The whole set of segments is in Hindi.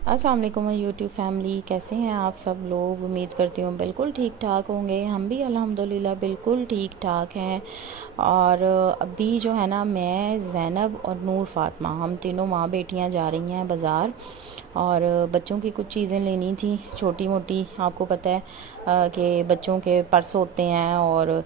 अस्सलाम वालेकुम यूट्यूब फैमिली, कैसे हैं आप सब लोग। उम्मीद करती हूँ बिल्कुल ठीक ठाक होंगे। हम भी अल्हम्दुलिल्लाह बिल्कुल ठीक ठाक हैं। और अभी जो है ना, मैं ज़ैनब और नूर फातिमा, हम तीनों माँ बेटियाँ जा रही हैं बाज़ार। और बच्चों की कुछ चीज़ें लेनी थी छोटी मोटी। आपको पता है कि बच्चों के पर्स होते हैं और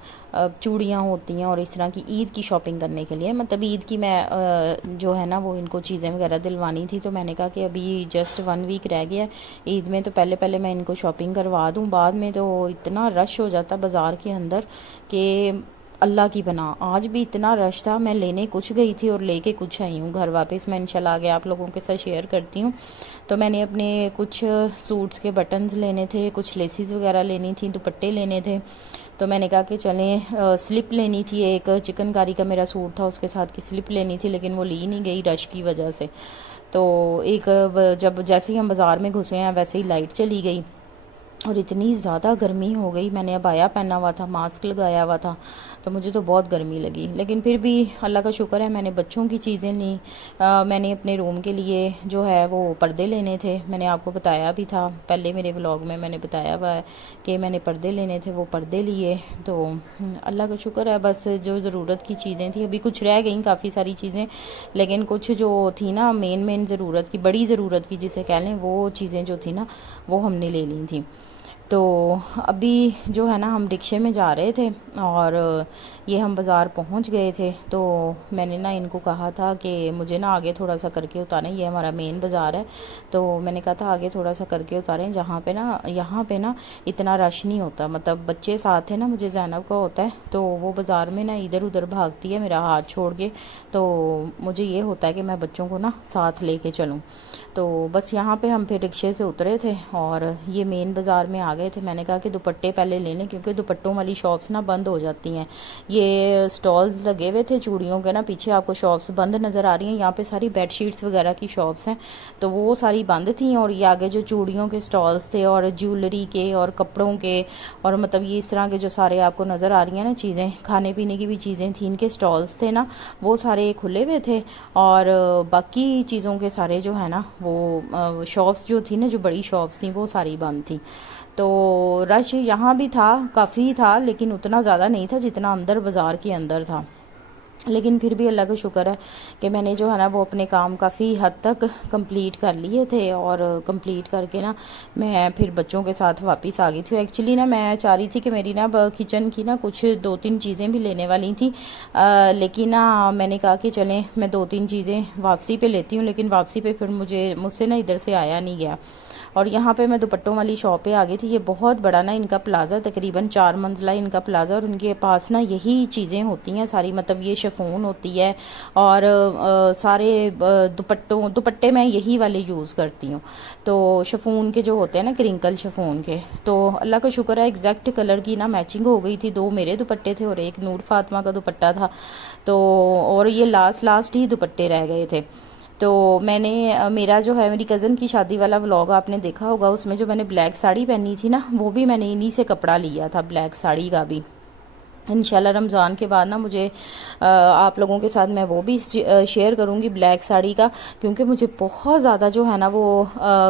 चूड़ियाँ होती हैं, और इस तरह की ईद की शॉपिंग करने के लिए, मतलब ईद की मैं जो है ना वो इनको चीज़ें वगैरह दिलवानी थी। तो मैंने कहा कि अभी जस्ट 1 वीक रह गया ईद में, तो पहले पहले मैं इनको शॉपिंग करवा दूँ। बाद में तो इतना रश हो जाता बाज़ार के अंदर कि अल्लाह की बना। आज भी इतना रश था, मैं लेने कुछ गई थी और लेके कुछ आई हूँ घर वापस। मैं इंशाल्लाह आगे आप लोगों के साथ शेयर करती हूँ। तो मैंने अपने कुछ सूट्स के बटन्स लेने थे, कुछ लेसिस वगैरह लेनी थी, दुपट्टे लेने थे। तो मैंने कहा कि चलें, स्लिप लेनी थी, एक चिकनकारी का मेरा सूट था, उसके साथ की स्लिप लेनी थी, लेकिन वो ली नहीं गई रश की वजह से। तो जब जैसे ही हम बाज़ार में घुसे हैं वैसे ही लाइट चली गई और इतनी ज़्यादा गर्मी हो गई। मैंने अबाया पहना हुआ था, मास्क लगाया हुआ था, तो मुझे तो बहुत गर्मी लगी। लेकिन फिर भी अल्लाह का शुक्र है, मैंने बच्चों की चीज़ें ली। मैंने अपने रूम के लिए जो है वो पर्दे लेने थे। मैंने आपको बताया भी था पहले मेरे व्लॉग में, मैंने बताया हुआ है कि मैंने पर्दे लेने थे, वो पर्दे लिए। तो अल्लाह का शुक्र है, बस जो ज़रूरत की चीज़ें थी, अभी कुछ रह गई काफ़ी सारी चीज़ें, लेकिन कुछ जो थी ना मेन मेन ज़रूरत की, बड़ी ज़रूरत की जिसे कह लें, वो चीज़ें जो थी ना वो हमने ले ली थी। तो अभी जो है ना हम रिक्शे में जा रहे थे और ये हम बाज़ार पहुंच गए थे। तो मैंने ना इनको कहा था कि मुझे ना आगे थोड़ा सा करके उतारें, ये हमारा मेन बाज़ार है। तो मैंने कहा था आगे थोड़ा सा करके उतारें, जहाँ पे ना यहाँ पे ना इतना रश नहीं होता। मतलब बच्चे साथ है ना, मुझे ज़ैनब का होता है, तो वो बाज़ार में ना इधर उधर भागती है मेरा हाथ छोड़ के। तो मुझे ये होता है कि मैं बच्चों को ना साथ लेके चलूँ। तो बस यहाँ पे हम फिर रिक्शे से उतरे थे और ये मेन बाज़ार में आ गए थे। मैंने कहा कि दुपट्टे पहले ले लें, क्योंकि दुपट्टों वाली शॉप्स ना बंद हो जाती हैं। ये स्टॉल्स लगे हुए थे चूड़ियों के ना, पीछे आपको शॉप्स बंद नज़र आ रही हैं। यहाँ पे सारी बेडशीट्स वगैरह की शॉप्स हैं, तो वो सारी बंद थी। और ये आगे जो चूड़ियों के स्टॉल्स थे और ज्वेलरी के और कपड़ों के, और मतलब ये इस तरह के जो सारे आपको नज़र आ रही हैं ना चीज़ें, खाने पीने की भी चीज़ें थी, इनके स्टॉल्स थे ना, वो सारे खुले हुए थे। और बाकी चीज़ों के सारे जो है ना वो शॉप्स जो थी ना, जो बड़ी शॉप्स थी, वो सारी बंद थी। तो रश यहाँ भी था, काफ़ी था, लेकिन उतना ज़्यादा नहीं था जितना अंदर बाज़ार के अंदर था। लेकिन फिर भी अल्लाह का शुक्र है कि मैंने जो है ना वो अपने काम काफ़ी हद तक कंप्लीट कर लिए थे। और कंप्लीट करके ना मैं फिर बच्चों के साथ वापस आ गई थी। एक्चुअली ना मैं चाह रही थी कि मेरी ना किचन की ना कुछ 2-3 चीज़ें भी लेने वाली थी, लेकिन ना मैंने कहा कि चलें मैं 2-3 चीज़ें वापसी पे लेती हूँ। लेकिन वापसी पे फिर मुझसे ना इधर से आया नहीं गया। और यहाँ पे मैं दुपट्टों वाली शॉप पे आ गई थी। ये बहुत बड़ा ना इनका प्लाज़ा, तकरीबन 4 मंजिला इनका प्लाज़ा, और उनके पास ना यही चीज़ें होती हैं सारी। मतलब ये शिफॉन होती है और सारे दुपट्टे मैं यही वाले यूज़ करती हूँ। तो शिफॉन के जो होते हैं ना, क्रिंकल शिफॉन के, तो अल्लाह का शुक्र है एग्जैक्ट कलर की ना मैचिंग हो गई थी। 2 मेरे दुपट्टे थे और एक नूर फातिमा का दुपट्टा था। तो और ये लास्ट ही दुपट्टे रह गए थे। तो मैंने मेरा जो है, मेरी कज़न की शादी वाला व्लॉग आपने देखा होगा, उसमें जो मैंने ब्लैक साड़ी पहनी थी ना, वो भी मैंने इन्हीं से कपड़ा लिया था, ब्लैक साड़ी का भी। इंशाल्लाह रमज़ान के बाद ना मुझे आप लोगों के साथ मैं वो भी शेयर करूँगी ब्लैक साड़ी का, क्योंकि मुझे बहुत ज़्यादा जो है ना वो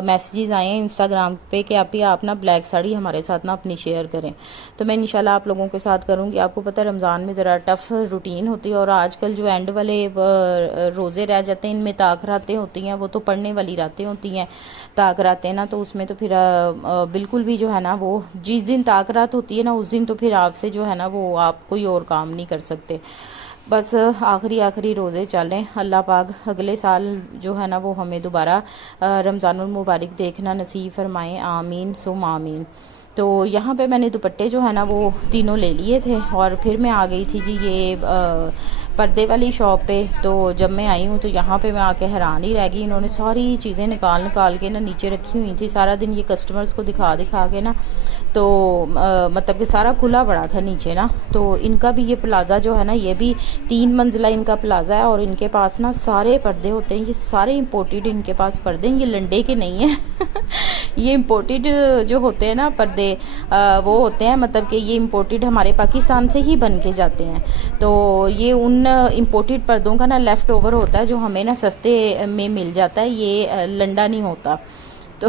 मैसेजेस आए हैं इंस्टाग्राम पे कि आप ना ब्लैक साड़ी हमारे साथ ना अपनी शेयर करें। तो मैं इंशाल्लाह आप लोगों के साथ करूँगी। आपको पता है रमज़ान में ज़रा टफ़ रूटीन होती है, और आजकल जो एंड वाले रोज़े रह जाते हैं, इनमें ताक रातें होती हैं, वो तो पढ़ने वाली रातें होती हैं, ताक रातें ना, तो उसमें तो फिर बिल्कुल भी जो है ना वो जिस दिन ताक रात होती है ना, उस दिन तो फिर आपसे जो है ना वो आप कोई और काम नहीं कर सकते। बस आखिरी रोज़े चल रहे हैं। अल्लाह पाक अगले साल जो है ना वो हमें दोबारा रमज़ानुल मुबारक देखना नसीब फरमाएं, आमीन सुम आमीन। तो यहाँ पे मैंने दुपट्टे जो है ना वो तीनों ले लिए थे, और फिर मैं आ गई थी जी ये पर्दे वाली शॉप पे। तो जब मैं आई हूँ तो यहाँ पे मैं आके हैरान ही रह गई। इन्होंने सारी चीज़ें निकाल के ना नीचे रखी हुई थी। सारा दिन ये कस्टमर्स को दिखा के ना, तो मतलब कि सारा खुला पड़ा था नीचे ना। तो इनका भी ये प्लाज़ा जो है ना, ये भी 3 मंजिला इनका प्लाज़ा है, और इनके पास ना सारे पर्दे होते हैं। ये सारे इम्पोर्टेड इनके पास पर्दे हैं, ये लंडे के नहीं हैं ये इम्पोर्टेड जो होते हैं ना पर्दे, वो होते हैं, मतलब कि ये इम्पोर्टेड हमारे पाकिस्तान से ही बन के जाते हैं। तो ये उन इम्पोर्टेड पर्दों का ना लेफ़्ट ओवर होता है, जो हमें ना सस्ते में मिल जाता है। ये लंडा नहीं होता। तो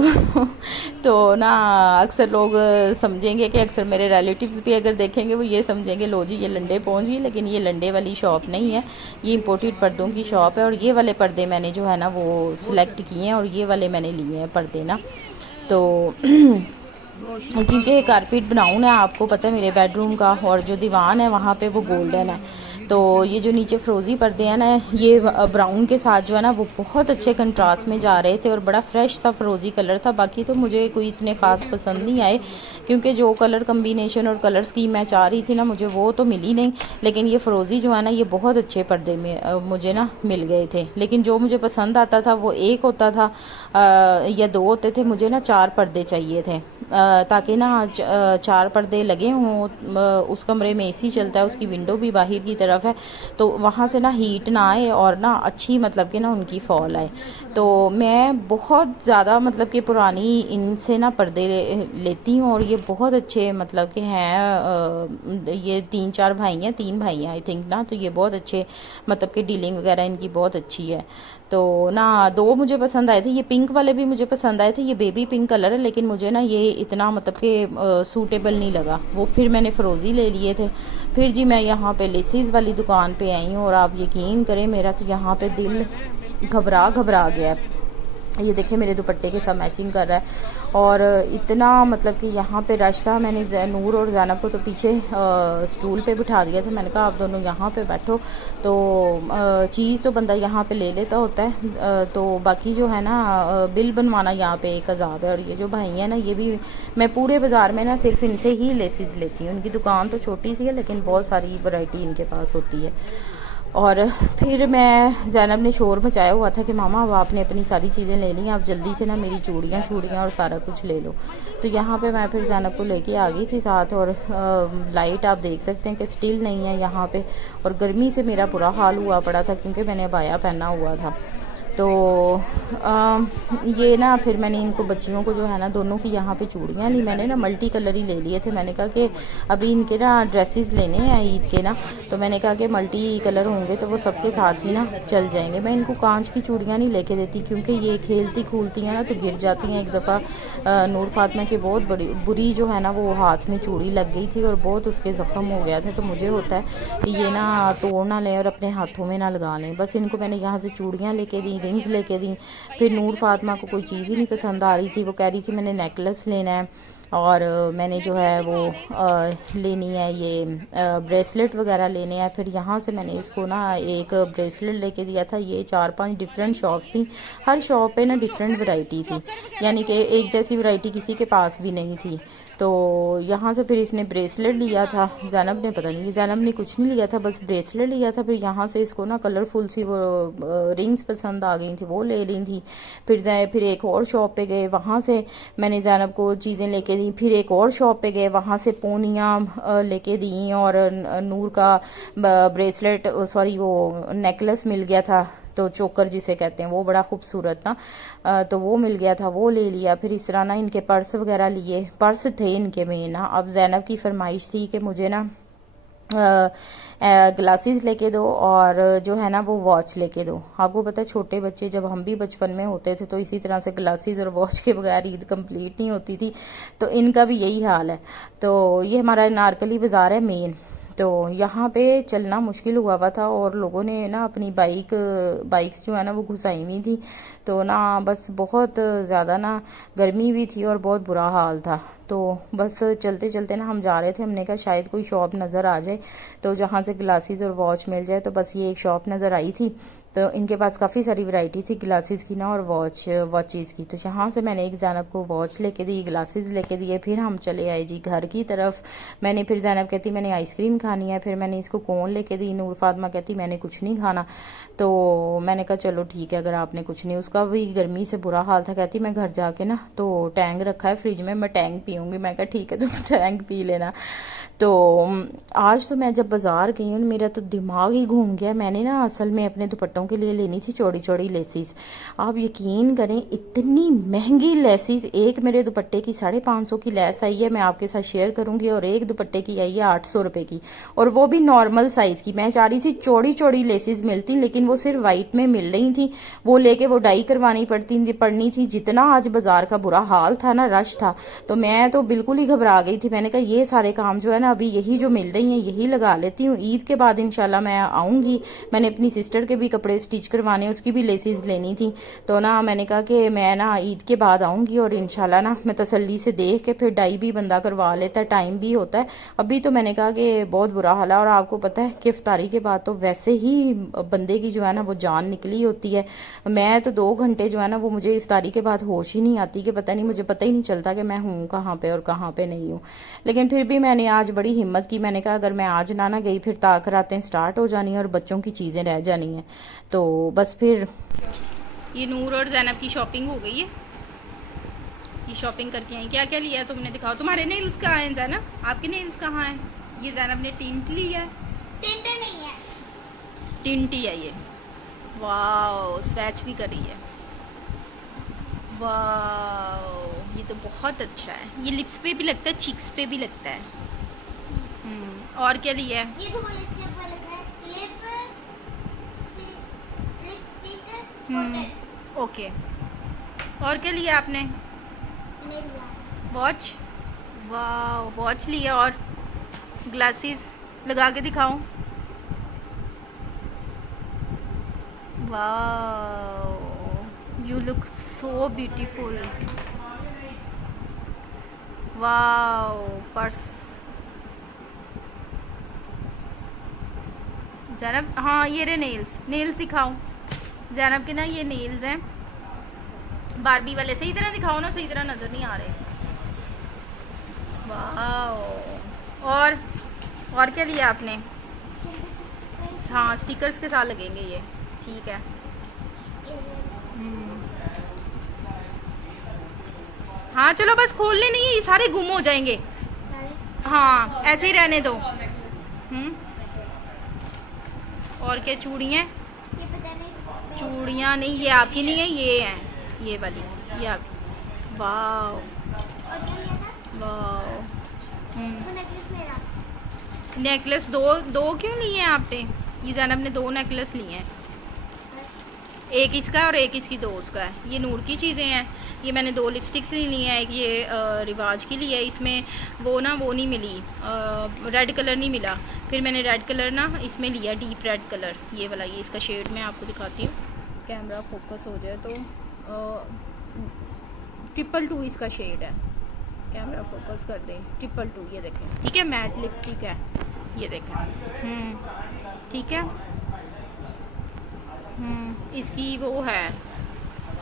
तो ना अक्सर लोग समझेंगे कि अक्सर मेरे रिलेटिव्स भी अगर देखेंगे वो ये समझेंगे लो जी ये लंडे पहुंच गई, लेकिन ये लंडे वाली शॉप नहीं है, ये इंपोर्टेड पर्दों की शॉप है। और ये वाले पर्दे मैंने जो है ना वो सिलेक्ट किए हैं और ये वाले मैंने लिए हैं पर्दे ना। तो क्योंकि कारपेट ब्राउन है, आपको पता है मेरे बेडरूम का, और जो दीवान है वहाँ पे वो गोल्डन है। तो ये जो नीचे फ्रोज़ी पर्दे हैं ना, ये ब्राउन के साथ जो है ना वो बहुत अच्छे कंट्रास्ट में जा रहे थे और बड़ा फ्रेश सा फ्रोज़ी कलर था। बाकी तो मुझे कोई इतने ख़ास पसंद नहीं आए, क्योंकि जो कलर कम्बिनेशन और कलर स्कीम मैं चाह रही थी ना मुझे वो तो मिली नहीं। लेकिन ये फ्रोज़ी जो है ना ये बहुत अच्छे पर्दे में मुझे ना मिल गए थे। लेकिन जो मुझे पसंद आता था वो एक होता था या दो होते थे, मुझे ना 4 पर्दे चाहिए थे, ताकि ना 4 पर्दे लगे हों। उस कमरे में एसी चलता है, उसकी विंडो भी बाहर की तरफ है, तो वहाँ से ना हीट ना आए और ना अच्छी मतलब कि ना उनकी फॉल आए। तो मैं बहुत ज़्यादा मतलब कि पुरानी इनसे ना पर्दे लेती हूँ, और ये बहुत अच्छे मतलब कि हैं। ये 3-4 भाई हैं, 3 भाई हैं आई थिंक ना, तो ये बहुत अच्छे मतलब कि डीलिंग वगैरह इनकी बहुत अच्छी है। तो ना 2 मुझे पसंद आए थे, ये पिंक वाले भी मुझे पसंद आए थे, ये बेबी पिंक कलर है, लेकिन मुझे ना ये इतना मतलब कि सूटेबल नहीं लगा, वो फिर मैंने फ़रोज़ी ले लिए थे। फिर जी मैं यहाँ पे लेसिस वाली दुकान पे आई हूँ, और आप यकीन करें मेरा तो यहाँ पे दिल घबरा घबरा गया है। ये देखिए मेरे दुपट्टे के साथ मैचिंग कर रहा है, और इतना मतलब कि यहाँ पे रश था। मैंने नूर और ज़ैनब को तो पीछे स्टूल पे बिठा दिया था, मैंने कहा आप दोनों यहाँ पे बैठो। तो चीज़ तो बंदा यहाँ पे ले लेता होता है, तो बाकी जो है ना बिल बनवाना यहाँ पे एक अजाब है। और ये जो भाई हैं ना, ये भी मैं पूरे बाज़ार में ना सिर्फ इनसे ही लेसिस लेती हूँ। इनकी दुकान तो छोटी सी है लेकिन बहुत सारी वैरायटी इनके पास होती है। और फिर मैं ज़ैनब ने शोर मचाया हुआ था कि मामा अब आपने अपनी सारी चीज़ें ले ली, आप जल्दी से ना मेरी चूड़ियाँ शूड़ियाँ और सारा कुछ ले लो। तो यहाँ पे मैं फिर ज़ैनब को लेके आ गई थी साथ, और लाइट आप देख सकते हैं कि स्टिल नहीं है यहाँ पे, और गर्मी से मेरा बुरा हाल हुआ पड़ा था क्योंकि मैंने अबाया पहना हुआ था। तो ये ना फिर मैंने इनको बच्चियों को जो है ना दोनों की यहाँ पे चूड़ियाँ ली। मैंने ना मल्टी कलर ही ले लिए थे, मैंने कहा कि अभी इनके ना ड्रेसेस लेने हैं ईद के ना, तो मैंने कहा कि मल्टी कलर होंगे तो वो सबके साथ ही ना चल जाएंगे। मैं इनको कांच की चूड़ियाँ नहीं लेके देती, क्योंकि ये खेलती खूलती हैं ना तो गिर जाती हैं। एक दफ़ा नूर फातिमा की बहुत बड़ी बुरी जो है ना वो हाथ में चूड़ी लग गई थी और बहुत उसके ज़ख़म हो गया था। तो मुझे होता है कि ये ना तोड़ ना लें और अपने हाथों में ना लगा लें। बस इनको मैंने यहाँ से चूड़ियाँ लेके दी, रिंग्स लेके दी। फिर नूर फातिमा को कोई चीज़ ही नहीं पसंद आ रही थी, वो कह रही थी मैंने नेकलेस लेना है, और मैंने जो है वो लेनी है ये ब्रेसलेट वगैरह लेने हैं। फिर यहाँ से मैंने इसको ना एक ब्रेसलेट लेके दिया था। ये 4-5 डिफरेंट शॉप्स थी, हर शॉप पे ना डिफरेंट वैरायटी थी, यानी कि एक जैसी वैरायटी किसी के पास भी नहीं थी। तो यहाँ से फिर इसने ब्रेसलेट लिया था, ज़ैनब ने पता नहीं, ज़ैनब ने कुछ नहीं लिया था, बस ब्रेसलेट लिया था। फिर यहाँ से इसको ना कलरफुल सी वो रिंग्स पसंद आ गई थी, वो ले ली थी। फिर एक और शॉप पे गए, वहाँ से मैंने ज़ैनब को चीज़ें लेके दी। फिर एक और शॉप पे गए, वहाँ से पूनियाँ लेके दी, और नूर का ब्रेसलेट सॉरी वो नेकलेस मिल गया था, तो चोकर जिसे कहते हैं, वो बड़ा खूबसूरत था, तो वो मिल गया था, वो ले लिया। फिर इस तरह ना इनके पर्स वगैरह लिए, पर्स थे इनके में ना। अब ज़ैनब की फरमाइश थी कि मुझे ना ग्लासेस लेके दो, और जो है ना वो वॉच लेके दो। आपको पता है छोटे बच्चे, जब हम भी बचपन में होते थे तो इसी तरह से ग्लासेस और वॉच के बगैर ईद कंप्लीट नहीं होती थी, तो इनका भी यही हाल है। तो ये हमारा नारकली बाज़ार है मेन, तो यहाँ पे चलना मुश्किल हुआ था, और लोगों ने ना अपनी बाइक्स जो है ना वो घुसाई हुई थी। तो ना बस बहुत ज़्यादा ना गर्मी भी थी और बहुत बुरा हाल था। तो बस चलते चलते ना हम जा रहे थे, हमने कहा शायद कोई शॉप नज़र आ जाए तो जहाँ से ग्लासेस और वॉच मिल जाए। तो बस ये एक शॉप नज़र आई थी, तो इनके पास काफ़ी सारी वैरायटी थी ग्लासेस की ना और वॉचेस की। तो यहाँ से मैंने एक ज़ैनब को वॉच लेके दी, ग्लासेस लेके दिए। फिर हम चले आए जी घर की तरफ। मैंने फिर ज़ैनब कहती मैंने आइसक्रीम खानी है, फिर मैंने इसको कोन लेके दी। नूर फातिमा कहती मैंने कुछ नहीं खाना, तो मैंने कहा चलो ठीक है अगर आपने कुछ नहीं। उसका भी गर्मी से बुरा हाल था, कहती मैं घर जाके ना तो टैंग रखा है फ्रिज में, मैं टैंग पीऊँगी। मैं कहा ठीक है तुम टैंग पी लेना। तो आज तो मैं जब बाज़ार गई हूँ मेरा तो दिमाग ही घूम गया। मैंने ना असल में अपने दुपट्टों बालों के लिए लेनी थी चौड़ी चौड़ी लेसिस। आप यकीन करें इतनी महंगी लेसिस, एक मेरे दुपट्टे की 550 की लेस आई है, मैं आपके साथ शेयर करूंगी, और एक दुपट्टे की आई है 800 रुपए की, और वो भी नॉर्मल साइज की। मैं चाह रही थी चौड़ी चौड़ी लेसिस मिलती, लेकिन वो सिर्फ वाइट में मिल रही थी, वो लेके वो डाई करवानी पड़नी थी। जितना आज बाजार का बुरा हाल था ना, रश था, तो मैं तो बिल्कुल ही घबरा गई थी। मैंने कहा ये सारे काम जो है ना अभी यही जो मिल रही हैं यही लगा लेती हूँ, ईद के बाद इंशाल्लाह मैं आऊंगी। मैंने अपनी सिस्टर के भी कपड़े स्टिच करवाने, उसकी भी लेसिस लेनी थी, तो ना मैंने कहा कि मैं ना ईद के बाद आऊंगी, और इंशाल्लाह ना मैं तसल्ली से देख के फिर डाई भी बंदा करवा लेता है, टाइम भी होता है। अभी तो मैंने कहा कि बहुत बुरा हाल है, और आपको पता है कि इफ्तारी के बाद तो वैसे ही बंदे की जो है ना वो जान निकली होती है। मैं तो 2 घंटे जो है ना वो मुझे इफ्तारी के बाद होश ही नहीं आती, कि पता नहीं, मुझे पता ही नहीं चलता कि मैं हूँ कहाँ पे और कहाँ पे नहीं हूँ। लेकिन फिर भी मैंने आज बड़ी हिम्मत की, मैंने कहा अगर मैं आज ना गई फिर ताक रातें स्टार्ट हो जानी है और बच्चों की चीज़ें रह जानी हैं, तो बस फिर। ये नूर और ज़ैनब की शॉपिंग हो गई है, ये शॉपिंग करके आई। क्या क्या लिया है तुमने, दिखाओ। तुम्हारे नेल्स कहाँ हैं ज़ैनब, आपके नेल्स कहाँ हैं? ये ज़ैनब ने टिंट लिया है। टिंट नहीं है, टिंट ही है ये। वाओ, स्वैच भी कर रही है। वाओ, ये तो बहुत अच्छा है। ये लिप्स पे भी लगता है, चीक्स पे भी लगता है। और क्या लिया है? ये तो इसके ऊपर लगा है लिपस्टिक। ओके, और क्या लिया आपने? वॉच। वाओ, वॉच लिया, और ग्लासेस लगा के दिखाओ। Wow, you look so beautiful. Wow, purse. Zainab, हाँ ये रहे नेल्स, नेल्स दिखाओ ज़ैनब के ना, ये नेल्स हैं बारबी वाले। सही तरह दिखाओ ना, सही तरह नज़र नहीं आ रहे। वाओ, और क्या लिया आपने? हाँ, स्टिकर्स के साथ लगेंगे ये, ठीक है। हाँ चलो बस, खोलने नहीं है, ये सारे गुम हो जाएंगे। हाँ ऐसे ही रहने दो। और क्या? चूड़ियाँ? चूड़ियाँ नहीं, ये आपकी नहीं है, ये हैं, ये वाली, ये आपकी। Wow wow. नेकलेस दो क्यों लिए हैं आपने? ये ज़ैनब ने 2 नेकलेस लिए हैं, एक इसका और एक इसकी दोस्त का है। ये नूर की चीज़ें हैं। ये मैंने 2 लिपस्टिक्स ली हैं, एक ये रिवाज की ली है। इसमें वो नहीं मिली, रेड कलर नहीं मिला, फिर मैंने रेड कलर ना इसमें लिया, डीप रेड कलर, ये वाला। ये इसका शेड मैं आपको दिखाती हूँ, कैमरा फोकस हो जाए तो। 222 इसका शेड है, कैमरा फोकस कर दें। 222, ये देखें, ठीक है, मैट लिपस्टिक है, ये देखें। ठीक है। इसकी वो है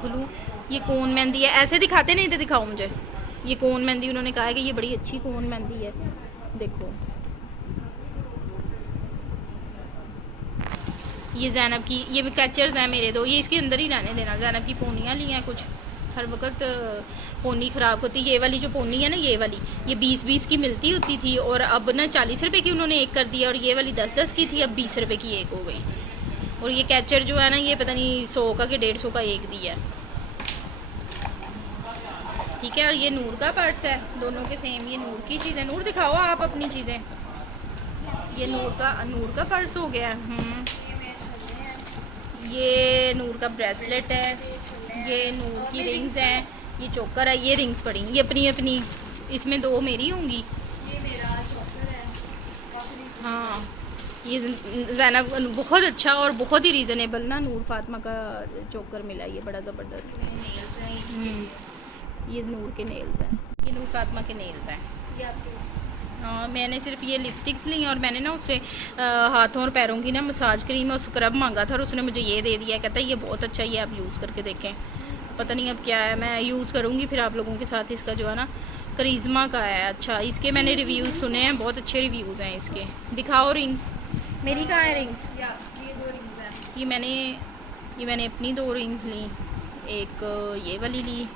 ब्लू, ये कोन मेहंदी है। ऐसे दिखाते नहीं थे, दिखाओ मुझे। ये कोन मेहंदी, उन्होंने कहा है कि ये बड़ी अच्छी कोन मेहंदी है, देखो। ये ज़ैनब की, ये कैचर्स हैं मेरे 2, ये इसके अंदर ही रहने देना। ज़ैनब की पोनियाँ ली हैं कुछ, हर वक्त पोनी ख़राब होती। ये वाली जो पोनी है ना, ये वाली, ये 20-20 की मिलती होती थी, और अब ना 40 रुपए की उन्होंने एक कर दिया, और ये वाली 10-10 की थी, अब 20 रुपए की एक हो गई। और ये कैचर जो है ना, ये पता नहीं 100 का कि 150 का एक दिया है, ठीक है। और ये नूर का पर्स है, दोनों के सेम, ये नूर की चीज़ है। नूर दिखाओ आप अपनी चीज़ें। ये नूर का पर्स हो गया। ये नूर का ब्रेसलेट है, ये नूर की रिंग्स हैं, ये चोकर है, ये रिंग्स पड़ी, ये अपनी, इसमें 2 मेरी होंगी। ये मेरा चोकर है। हाँ, ये ज़ैनब बहुत अच्छा और बहुत ही रीज़नेबल ना नूर फातिमा का चोकर मिला, ये बड़ा ज़बरदस्त। ये नूर के नेल्स हैं, ये नूर फातिमा के नेल्स हैं। हाँ, मैंने सिर्फ ये लिपस्टिक्स ली, और मैंने ना उससे हाथों और पैरों की ना मसाज क्रीम और स्क्रब मांगा था, और उसने मुझे ये दे दिया। कहता है ये बहुत अच्छा, ये आप यूज़ करके देखें। पता नहीं अब क्या है, मैं यूज़ करूँगी फिर आप लोगों के साथ। इसका जो है ना करिश्मा का है। अच्छा, इसके मैंने रिव्यूज़ सुने हैं, बहुत अच्छे रिव्यूज़ हैं इसके। दिखाओ रिंग्स, मेरी कहाँ है रिंग्स? ये 2 रिंग्स हैं। ये मैंने अपनी 2 रिंग्स ली, एक ये वाली ली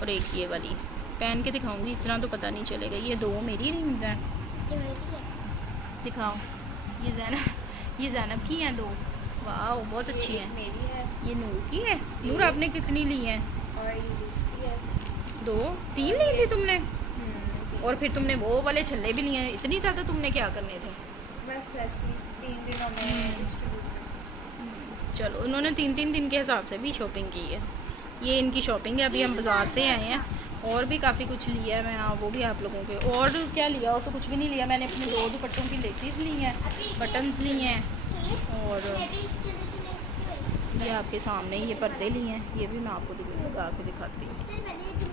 और एक ये वाली। पहन के दिखाऊंगी, इस तरह तो पता नहीं चलेगा। ये 2 मेरी रिंग्स हैं, दिखाओ। ये ज़ैनब की हैं 2, वाह बहुत अच्छी है। मेरी है ये नूर की है। नूर आपने कितनी ली है? और ये दूसरी है। 2 3 ली थी तुमने? और फिर तुमने वो वाले छल्ले भी लिए हैं। इतनी ज़्यादा तुमने क्या करने थे? बस वैसे ही 3 दिनों में डिस्ट्रीब्यूट। चलो उन्होंने 3 दिन के हिसाब से भी शॉपिंग की है। ये इनकी शॉपिंग है। अभी हम बाज़ार से आए हैं और भी काफ़ी कुछ लिया है। मैं वो भी आप लोगों के और क्या लिया और तो कुछ भी नहीं लिया। मैंने अपने 2 दुपट्टों की लेसेस ली हैं, बटन्स लिए हैं और ये आपके सामने ये पर्दे लिए हैं। ये भी मैं आपको लगा के दिखाती हूँ।